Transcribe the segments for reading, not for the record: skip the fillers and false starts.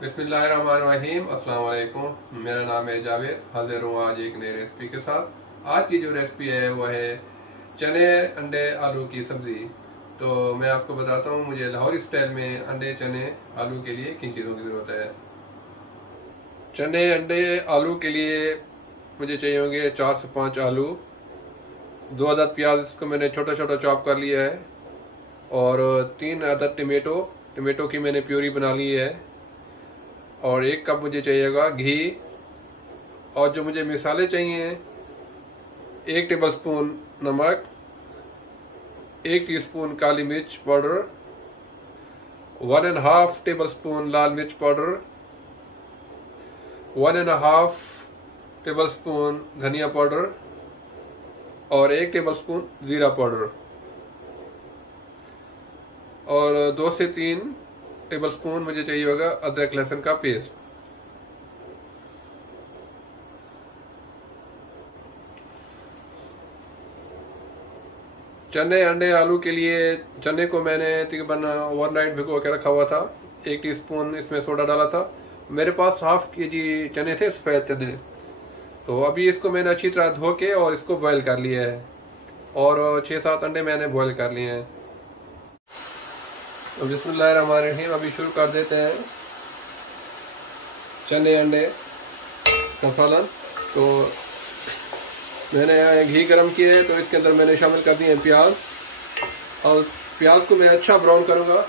बिस्मिल्लाहिर्रहमानिर्रहीम। अस्सलाम वालेकुम। मेरा नाम है जावेद। हाजिर हूँ आज एक नई रेसिपी के साथ। आज की जो रेसिपी है वो है चने अंडे आलू की सब्ज़ी। तो मैं आपको बताता हूँ मुझे लाहौरी स्टाइल में अंडे चने आलू के लिए किन चीज़ों की ज़रूरत है। चने अंडे आलू के लिए मुझे चाहिए होंगे 4 से 5 आलू, 2 अदद प्याज, इसको मैंने छोटा छोटा चॉप कर लिया है, और 3 अदद टमेटो की मैंने प्यूरी बना ली है, और 1 कप मुझे चाहिएगा घी। और जो मुझे मिसाले चाहिए, 1 टेबलस्पून नमक, 1 टीस्पून काली मिर्च पाउडर, 1.5 टेबलस्पून लाल मिर्च पाउडर, 1.5 टेबलस्पून धनिया पाउडर और 1 टेबलस्पून ज़ीरा पाउडर, और 2 से 3 टेबलस्पून मुझे चाहिए होगा अदरक लहसुन का पेस्ट। चने अंडे आलू के लिए चने को मैंने तकरीबन ओवरनाइट भिगो के रखा हुआ था। 1 टीस्पून इसमें सोडा डाला था। मेरे पास हाफ केजी चने थे, सफ़ेद चने। तो अभी इसको मैंने अच्छी तरह धो के और इसको बॉयल कर लिया है, और 6-7 अंडे मैंने बॉयल कर लिए हैं। तो बिस्मिल्लाहिर्रहमानिर्रहीम, अभी शुरू कर देते हैं चने अंडे का सालन। तो मैंने यहाँ घी गरम किया है, तो इसके अंदर मैंने शामिल कर दिए हैं प्याज, और प्याज को मैं अच्छा ब्राउन करूँगा।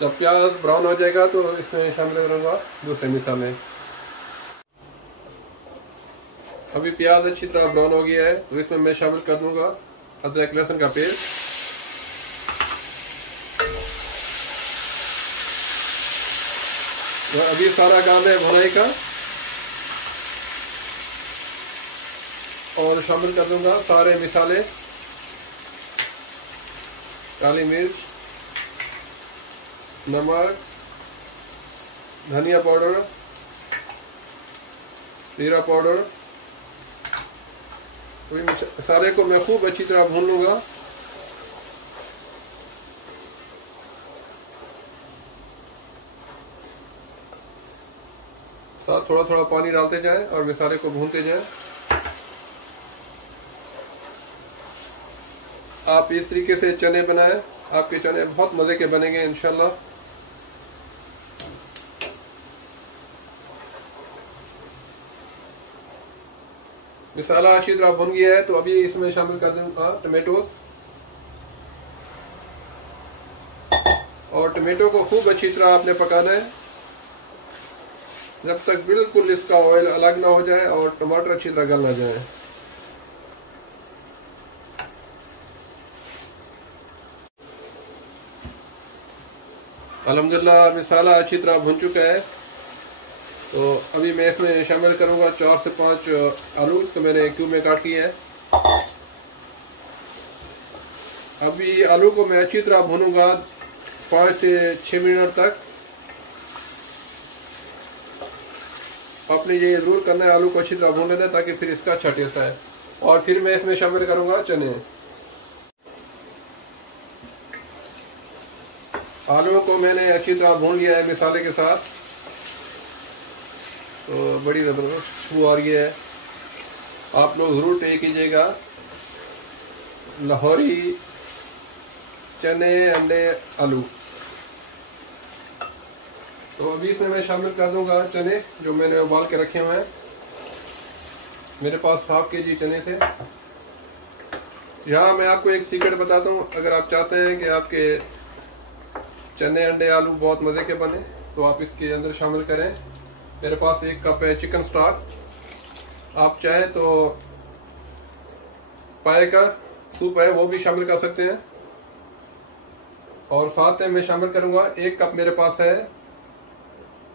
जब प्याज ब्राउन हो जाएगा तो इसमें शामिल करूँगा दूसरे मिसाले। अभी प्याज अच्छी तरह ब्राउन हो गया है, तो इसमें मैं शामिल कर दूँगा अदरक लहसुन का पेस्ट। तो अभी सारा काम है भुनाई का, और शामिल कर दूंगा सारे मिसाले, काली मिर्च, नमक, धनिया पाउडर, जीरा पाउडर। तो सारे को मैं खूब अच्छी तरह भून लूंगा। साथ थोड़ा थोड़ा पानी डालते जाएं और मसाले को भूनते जाएं। आप इस तरीके से चने बनाएं, आपके चने बहुत मजे के बनेंगे इंशाल्लाह। मसाला अच्छी तरह भुन गया है, तो अभी इसमें शामिल कर दूंगा टमाटो, और टमाटो को खूब अच्छी तरह आपने पकाना है जब तक बिल्कुल इसका ऑयल अलग ना हो जाए और टमाटर अच्छी तरह गल ना जाए। अल्हम्दुलिल्लाह मसाला अच्छी तरह भुन चुका है। तो अभी मैं इसमें शामिल करूंगा 4 से 5 आलू, इसको मैंने क्यूब में काट किया है। अभी आलू को मैं अच्छी तरह भूनूंगा 5 से 6 मिनट तक। आपने ये जरूर करना है, आलू को अच्छी तरह भून लेना है ताकि फिर इसका अच्छा टेस्ट आए। और फिर मैं इसमें शामिल करूंगा चने। आलू को मैंने अच्छी तरह भून लिया है मसाले के साथ, तो बड़ी ज़बरदस्त खुशबू आ रही है। आप लोग ज़रूर ट्राई कीजिएगा लाहौरी चने अंडे आलू। तो अभी इसमें मैं शामिल कर दूंगा चने जो मैंने उबाल के रखे हुए हैं। मेरे पास हाफ केजी चने थे। यहाँ मैं आपको एक सीक्रेट बताता हूँ, अगर आप चाहते हैं कि आपके चने अंडे आलू बहुत मज़े के बने, तो आप इसके अंदर शामिल करें। मेरे पास 1 कप है चिकन स्टॉक। आप चाहे तो पाए का सूप है वो भी शामिल कर सकते हैं। और साथ में मैं शामिल करूंगा 1 कप मेरे पास है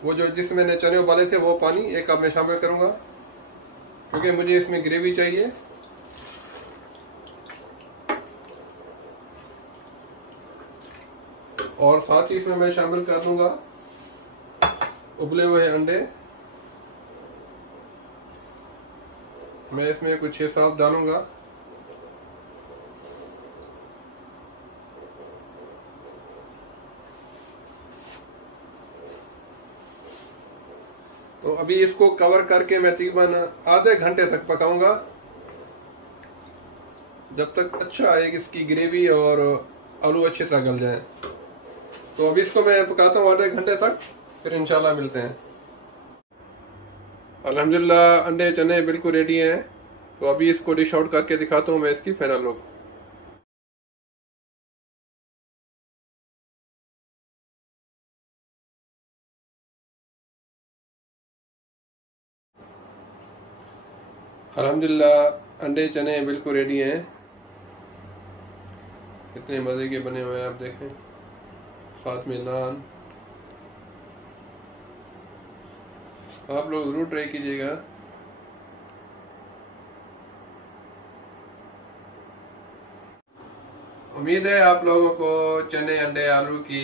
वो जो जिसमें मैंने चने उबाले थे, वो पानी 1 कप में शामिल करूंगा, क्योंकि मुझे इसमें ग्रेवी चाहिए। और साथ ही इसमें मैं शामिल कर दूंगा उबले हुए अंडे। मैं इसमें कुछ 6-7 डालूंगा। तो अभी इसको कवर करके मैं तकरीबन आधे घंटे तक पकाऊंगा, जब तक अच्छा आए इसकी ग्रेवी और आलू अच्छी तरह गल जाए। तो अभी इसको मैं पकाता हूँ आधे घंटे तक, फिर इंशाल्लाह मिलते हैं। अल्हम्दुलिल्लाह अंडे चने बिल्कुल रेडी हैं। तो अभी इसको डिश आउट करके दिखाता हूँ मैं इसकी फाइनल लुक। अल्हम्दुलिल्लाह अंडे चने बिल्कुल रेडी हैं, कितने मज़े के बने हुए हैं आप देखें, साथ में नान। आप लोग ज़रूर ट्राई कीजिएगा। उम्मीद है आप लोगों को चने अंडे आलू की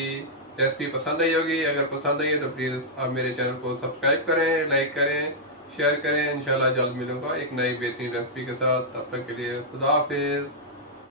रेसिपी पसंद आई होगी। अगर पसंद आई है तो प्लीज़ आप मेरे चैनल को सब्सक्राइब करें, लाइक करें, शेयर करें। इंशाल्लाह जल्द मिलूंगा एक नई बेहतरीन रेसिपी के साथ। तब तक के लिए खुदा हाफिज़।